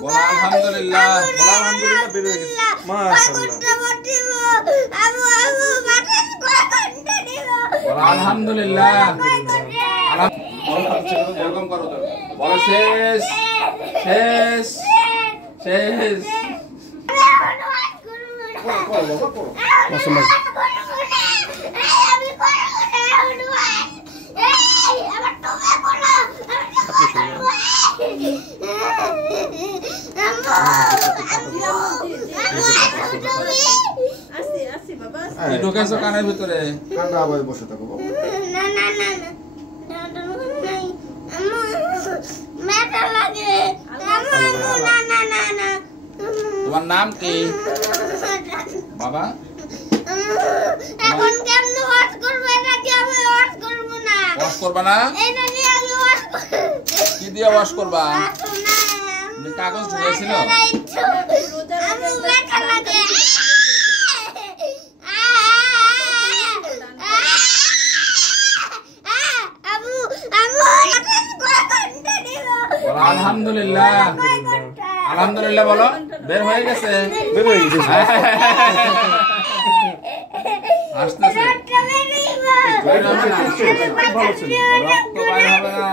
আলহামদুলিল্লাহ বের হয়ে গেছে আলহামদুলিল্লাহ এরকম করো তো বলো শেষ শেষ শেষ ঢুকেছো কানের ভিতরে কান্না আবার বসে থাকো না না না তোমার নাম কি বাবা? এখন কেমন ওয়াশ করব? এটা কি আমি ওয়াশ করব না? ওয়াশ করবা না? এটা দিয়ে আমি ওয়াশ করব। কি দিয়ে ওয়াশ করবা? কাগজ ঢুকেছিল? আমি ব্যথা লাগে। আলহামদুলিল্লাহ আলহামদুলিল্লাহ বলো বের হয়ে গেছে আসতেছে রক্ত বের হবে না।